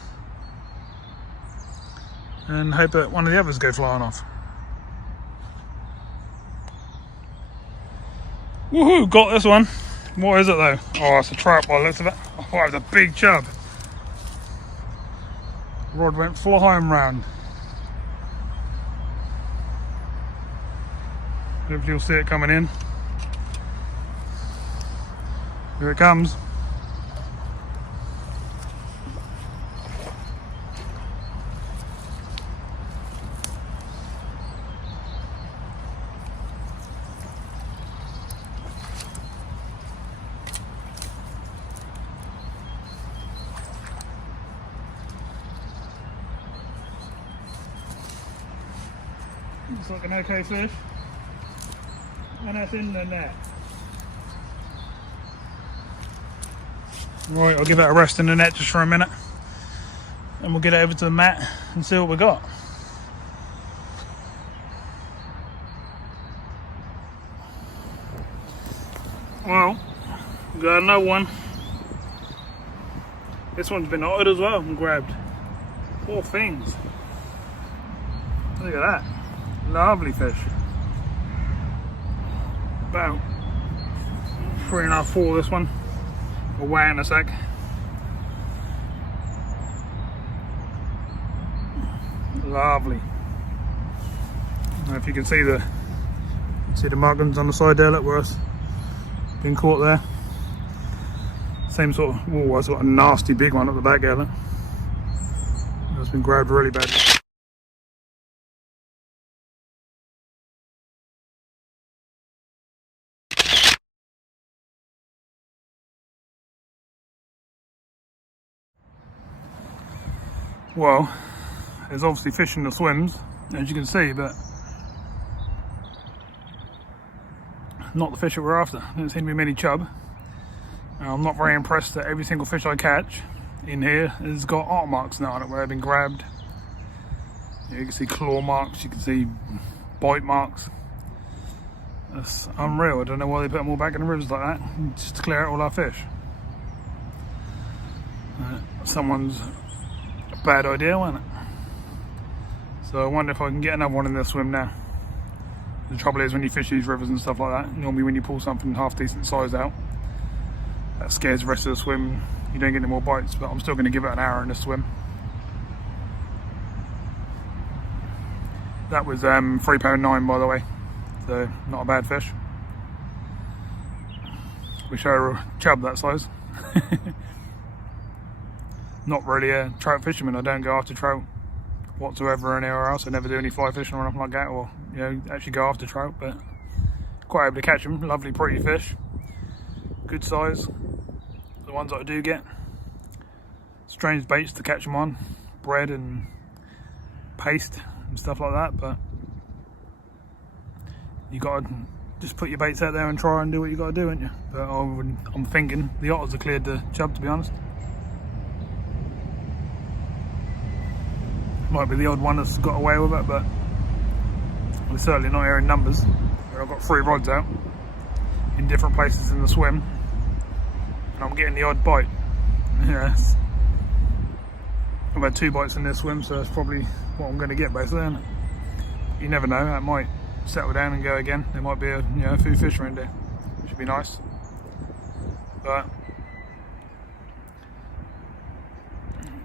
and hope that one of the others go flying off. Woohoo, got this one. What is it though? Oh, it's a trout by the looks of it. Oh, it's a big chub. Rod went flying round. Hopefully you'll see it coming in. Here it comes. Looks like an okay fish. And that's in the net. Right, I'll give it a rest in the net just for a minute. And we'll get it over to the mat and see what we got. Well, we got another one. This one's been knotted as well and grabbed. Poor things. Look at that. Lovely fish. About 3.5, 4 this one. We'll weigh in a sec. Lovely. I don't know if you can see the markings on the side there, look where it's been caught there. Same sort of, oh, that's got a nasty big one at the back there, look. It's been grabbed really bad. Well, there's obviously fish in the swims, as you can see, but not the fish that we're after. There don't seem to be many chub. I'm not very impressed that every single fish I catch in here has got arc marks now on it where they've been grabbed. You can see claw marks, you can see bite marks. That's unreal. I don't know why they put them all back in the rivers like that, just to clear out all our fish. Someone's bad idea, wasn't it? So I wonder if I can get another one in the swim now. The trouble is when you fish these rivers and stuff like that, normally when you pull something half decent size out, that scares the rest of the swim. You don't get any more bites, but I'm still going to give it an hour in the swim. That was £3.9 by the way, so not a bad fish. Wish I were a chub that size. Not really a trout fisherman. I don't go after trout whatsoever anywhere else. I never do any fly fishing or anything like that, or actually go after trout, but quite able to catch them. Lovely pretty fish, good size, the ones that I do get. Strange baits to catch them on, bread and paste and stuff like that, but you gotta just put your baits out there and try and do what you gotta do, ain't you? But I'm thinking the otters have cleared the chub, to be honest. Might be the odd one that's got away with it, but we're certainly not here in numbers. I've got 3 rods out in different places in the swim, and I'm getting the odd bite. Yes, I've had 2 bites in this swim, so that's probably what I'm going to get basically, isn't it? You never know, that might settle down and go again. There might be a few fish around there, which would be nice. But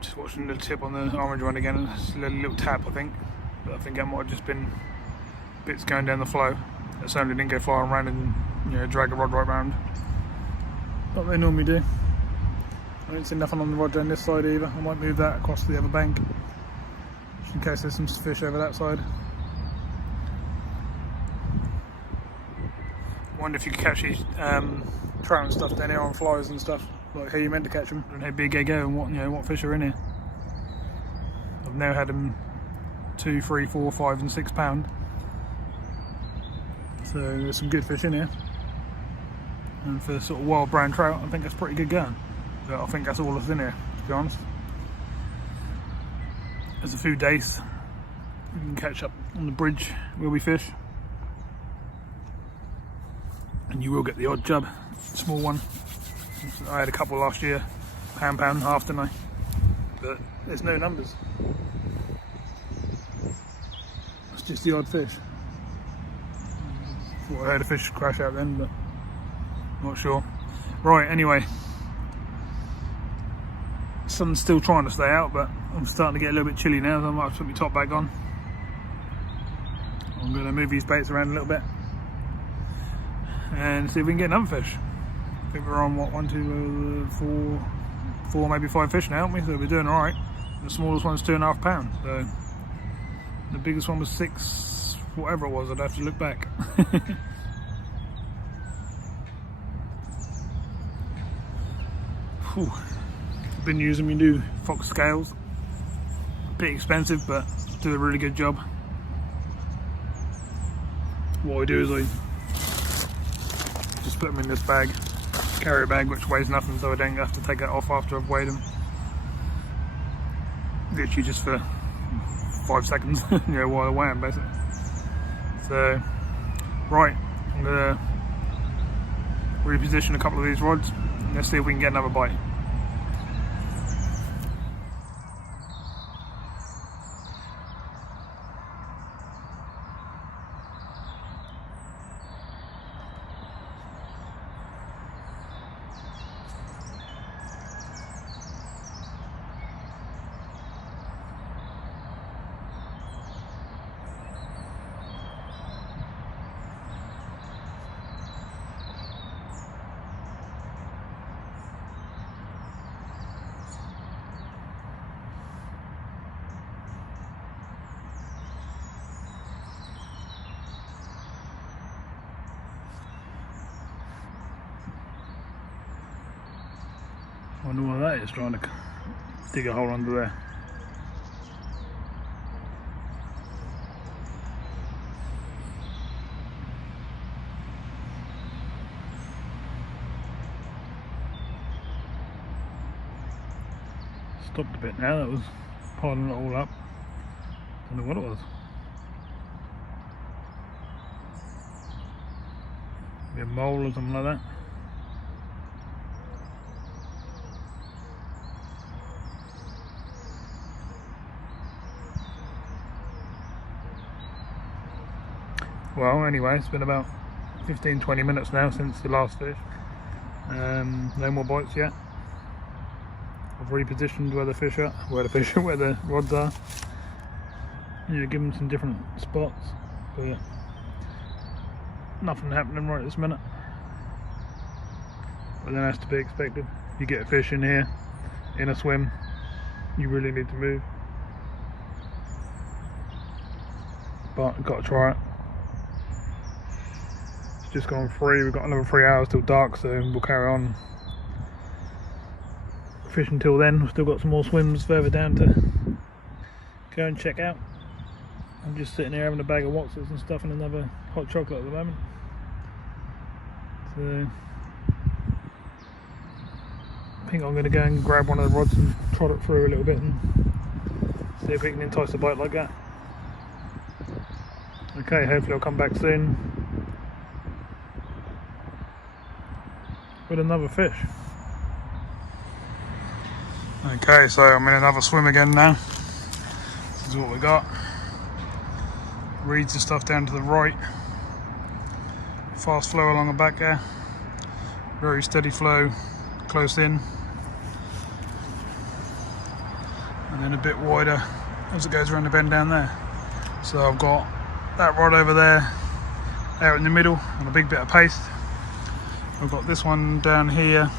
just watching the tip on the orange one again, it's a little tap I think, but I think that might have just been bits going down the flow. It certainly didn't go flying around and drag a rod right round like they normally do. I don't see nothing on the rod down this side either. I might move that across to the other bank just in case there's some fish over that side. I wonder if you could catch these trout and stuff down here on flies and stuff, like how you meant to catch them and how big they go and what fish are in here. I've now had them 2, 3, 4, 5 and 6 pound. So there's some good fish in here, and for sort of wild brown trout I think that's pretty good going, but I think that's all that's in here, to be honest. There's a few days you can catch up on the bridge where we fish, and you will get the odd chub, small one. I had a couple last year, pound, half, didn't I? But there's no numbers. It's just the odd fish. Thought I heard a fish crash out then, but not sure. Right, anyway, sun's still trying to stay out, but I'm starting to get a little bit chilly now, so I might have to put my top back on. I'm going to move these baits around a little bit and see if we can get another fish. I think we're on what, 1, 2, 4, maybe 5 fish now, aren't we? So we're doing all right. The smallest one's 2.5 pounds, so the biggest one was 6. Whatever it was, I'd have to look back. Been using my new Fox scales. A bit expensive, but do a really good job. What I do is I just put them in this bag, carry bag, which weighs nothing, so I don't have to take it off after I've weighed them. Literally just for 5 seconds, while I weigh them basically. So, right, I'm going to reposition a couple of these rods and let's see if we can get another bite. I wonder what that is, trying to dig a hole under there. Stopped a bit now, that was piling it all up. Don't know what it was. Maybe a mole or something like that. Well, anyway, it's been about 15-20 minutes now since the last fish. No more bites yet. I've repositioned where the rods are. Give them some different spots, but nothing happening right this minute. But then that's to be expected. You get a fish in here, in a swim, you really need to move. But I've got to try it. It's just gone 3, we've got another 3 hours till dark, so we'll carry on fishing until then. We've still got some more swims further down to go and check out. I'm just sitting here having a bag of Watsons and stuff and another hot chocolate at the moment. So I think I'm going to go and grab one of the rods and trot it through a little bit and see if we can entice a bite like that. Okay, hopefully I'll come back soon with another fish. Okay, so I'm in another swim again now. This is what we got. Reeds and stuff down to the right. Fast flow along the back there. Very steady flow close in. And then a bit wider as it goes around the bend down there. So I've got that rod over there out in the middle on a big bit of paste. I've got this one down here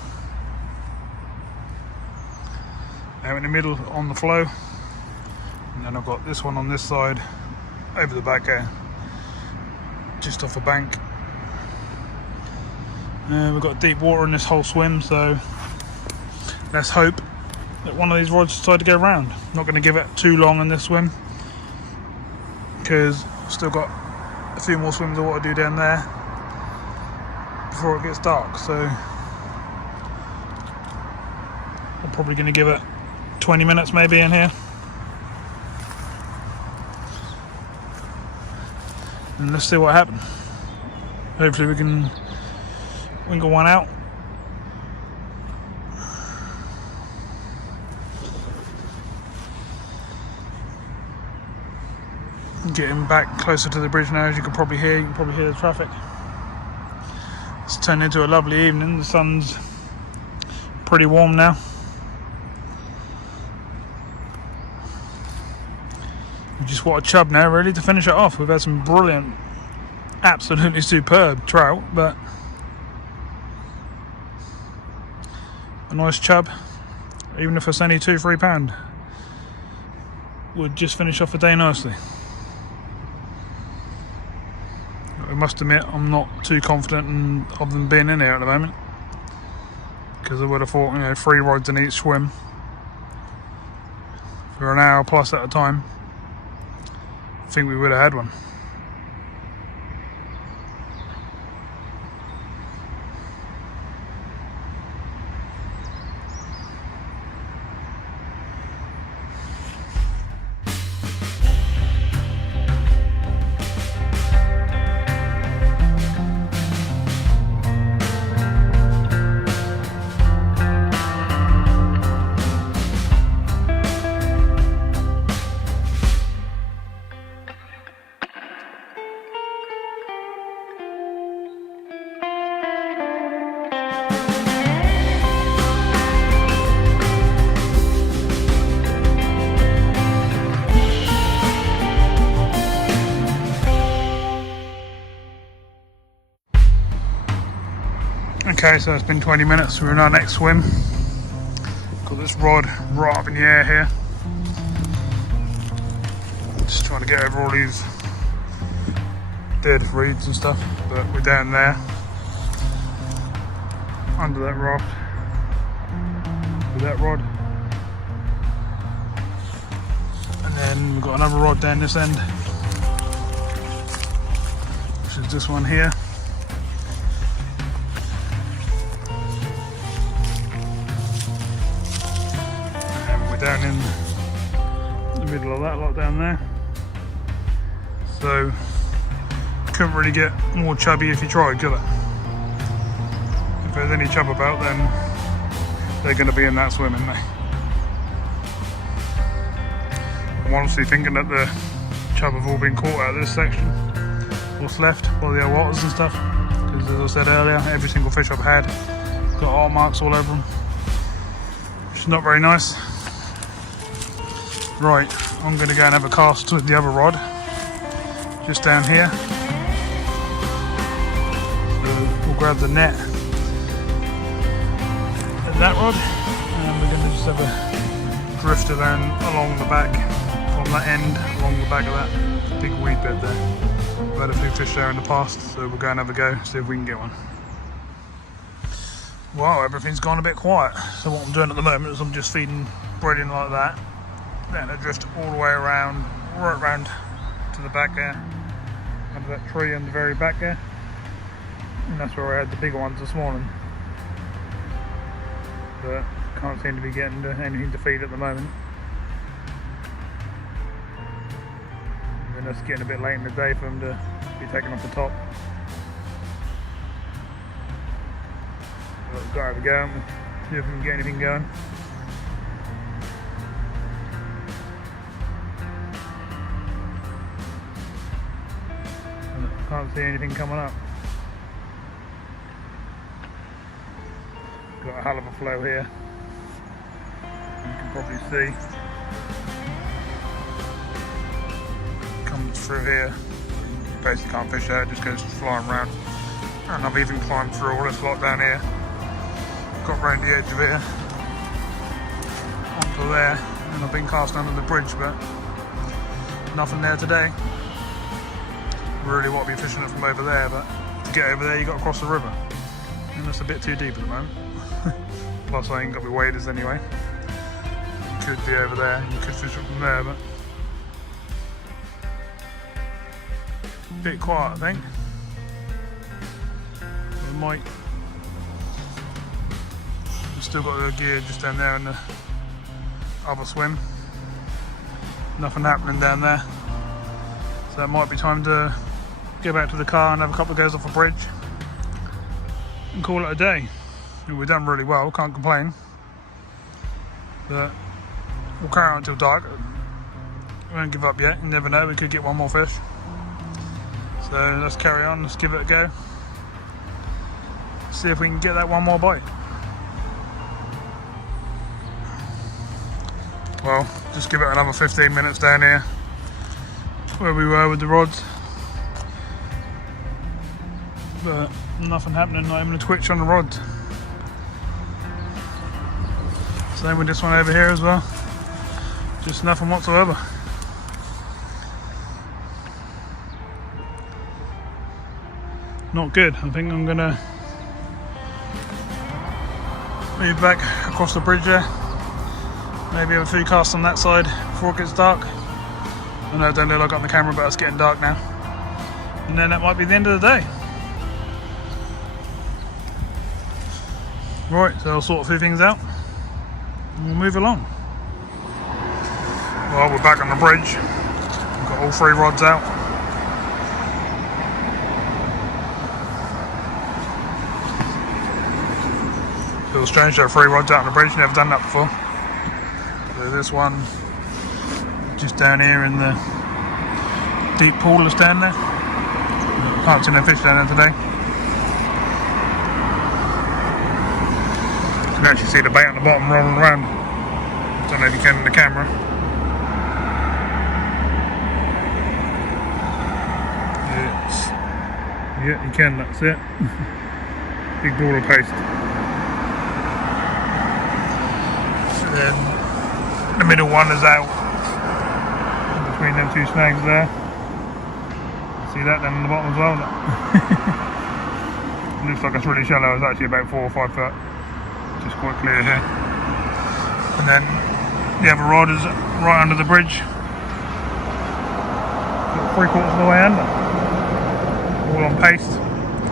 out in the middle on the flow, and then I've got this one on this side over the back there just off a bank. We've got deep water in this whole swim, so let's hope that one of these rods decide to go round. I'm not going to give it too long in this swim because I've still got a few more swims I want to do down there before it gets dark, so I'm probably going to give it 20 minutes maybe in here, and let's see what happens. Hopefully we can wingle one out. Getting back closer to the bridge now, as you can probably hear. You can probably hear the traffic. It's turned into a lovely evening. The sun's pretty warm now. We just want a chub now, really, to finish it off. We've had some brilliant, absolutely superb trout, but a nice chub, even if it's only £2-3 pound, would just finish off the day nicely. I must admit I'm not too confident of them being in here at the moment, because I would have thought, 3 rods in each swim for an hour plus at a time, I think we would have had one. Okay, so it's been 20 minutes, we're in our next swim. Got this rod right up in the air here. Just trying to get over all these dead reeds and stuff, but we're down there, under that raft, with that rod. And then we've got another rod down this end, which is this one here. Down in the middle of that lot down there, so couldn't really get more chubby if you tried, could it? If there's any chub about, then they're going to be in that swim, aren't they? I'm honestly thinking that the chub have all been caught out of this section, what's left by the old waters and stuff, because as I said earlier, every single fish I've had Got art marks all over them, which is not very nice. Right, I'm going to go and have a cast with the other rod, just down here. So we'll grab the net and that rod, and we're going to just have a drift along the back, from that end, along the back of that big weed bed there. We've had a few fish there in the past, so we'll go and have a go, see if we can get one. Wow, everything's gone a bit quiet. So what I'm doing at the moment is I'm just feeding bread in like that. Then I drift all the way around, right around to the back there, under that tree in the very back there. And that's where I had the bigger ones this morning. But can't seem to be getting anything to feed at the moment. And it's getting a bit late in the day for them to be taken off the top. But we've got to have a go and see if we can get anything going. Can't see anything coming up. Got a hell of a flow here. You can probably see. Comes through here. Basically can't fish out, it just goes flying around. And I've even climbed through all this lot down here. Got round the edge of here. Onto there. And I've been casting under the bridge, but nothing there today. Really want to be fishing it from over there, but to get over there you got to cross the river, and it's a bit too deep at the moment. Plus I ain't got my waders anyway. You could be over there, you could fish it from there, but a bit quiet I think. We might. We've still got the gear just down there in the other swim. Nothing happening down there, so it might be time to go back to the car and have a couple of goes off a bridge and call it a day. We've done really well, can't complain, but we'll carry on until dark. We won't give up yet, you never know, we could get one more fish. So let's carry on, let's give it a go, see if we can get that one more bite. Well, just give it another 15 minutes down here where we were with the rods. But nothing happening, not even a twitch on the rods. Same with this one over here as well. Just nothing whatsoever. Not good. I think I'm gonna move back across the bridge there. Maybe have a few casts on that side before it gets dark. I know it don't look like on the camera, but it's getting dark now. And then that might be the end of the day. Right, so I'll sort a few things out and we'll move along. Well, we're back on the bridge. We've got all three rods out. Feels strange to have three rods out on the bridge, never done that before. So this one, just down here in the deep pool that's down there. Can't see no fish down there today. You can actually see the bait on the bottom rolling around. Don't know if you can in the camera. Yeah, you can, that's it. Big ball of paste. Then the middle one is out between them two snags there. See that down on the bottom as well? It looks like it's really shallow. It's actually about 4 or 5 foot. Just quite clear here. And then the other rod is right under the bridge. Got 3/4 of the way under. All on paste,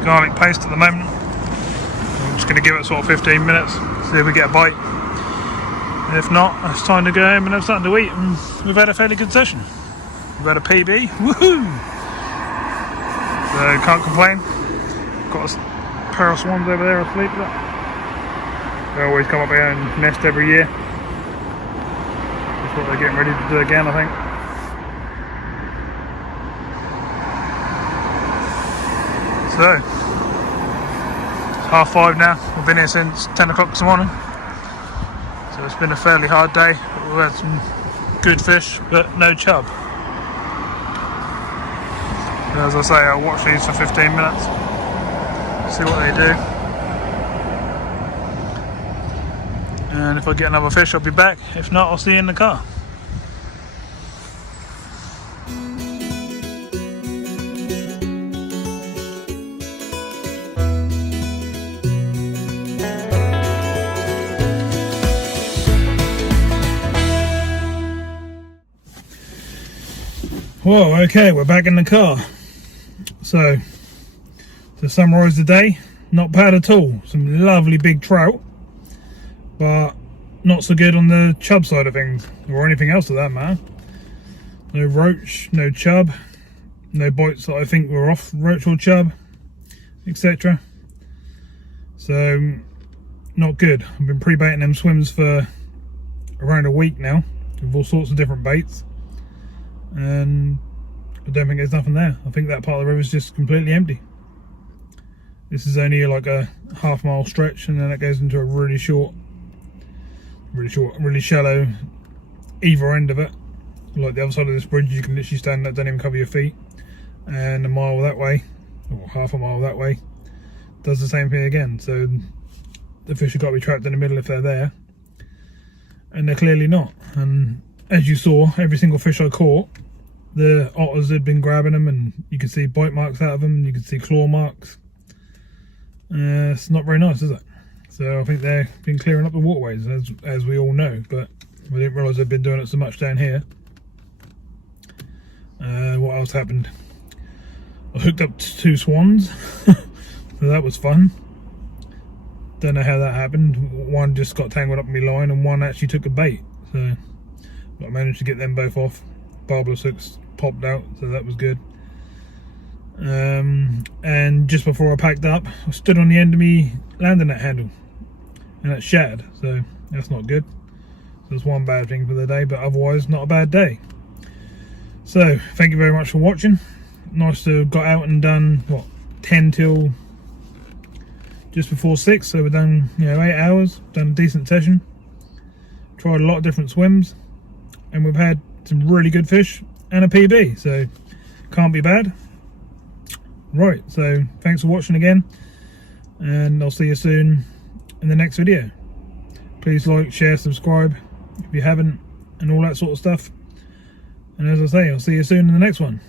garlic paste at the moment. I'm just going to give it sort of 15 minutes, see if we get a bite. And if not, it's time to go home and have something to eat. And we've had a fairly good session. We've had a PB. Woohoo! So can't complain. Got a pair of swans over there asleep. Look. They always come up here and nest every year. That's what they're getting ready to do again, I think. So 5:30 now. We've been here since 10 o'clock this morning. So it's been a fairly hard day. We've had some good fish, but no chub. As I say, I'll watch these for 15 minutes, see what they do. And if I get another fish, I'll be back. If not, I'll see you in the car. Whoa, okay, we're back in the car. So, to summarise the day, not bad at all. Some lovely big trout, but not so good on the chub side of things, or anything else for that matter. No roach, no chub, no bites that I think were off roach or chub, etc. So, not good. I've been pre-baiting them swims for around a week now, with all sorts of different baits. And I don't think there's nothing there. I think that part of the river is just completely empty. This is only like a half-mile stretch, and then it goes into a really shallow either end of it. Like the other side of this bridge, you can literally stand there, don't even cover your feet. And a mile that way, or half a mile that way, does the same thing again. So the fish have got to be trapped in the middle if they're there, and they're clearly not. And as you saw, every single fish I caught, the otters had been grabbing them, and you could see bite marks out of them, you could see claw marks. It's not very nice, is it? So I think they've been clearing up the waterways, as we all know, but we didn't realise they'd been doing it so much down here. What else happened? I hooked up 2 swans, so that was fun. Don't know how that happened. One just got tangled up in my line, and one actually took a bait. So I managed to get them both off. Barbless hooks popped out, so that was good. And just before I packed up, I stood on the end of me landing net handle, and it shattered, so that's not good. So that's one bad thing for the day, but otherwise not a bad day. So thank you very much for watching. Nice to have got out and done, what, 10 till just before 6, so we've done, 8 hours, done a decent session, tried a lot of different swims, and we've had some really good fish and a PB, so can't be bad. Right, so thanks for watching again, and I'll see you soon in the next video. Please like, share, subscribe if you haven't, and all that sort of stuff. And as I say, I'll see you soon in the next one.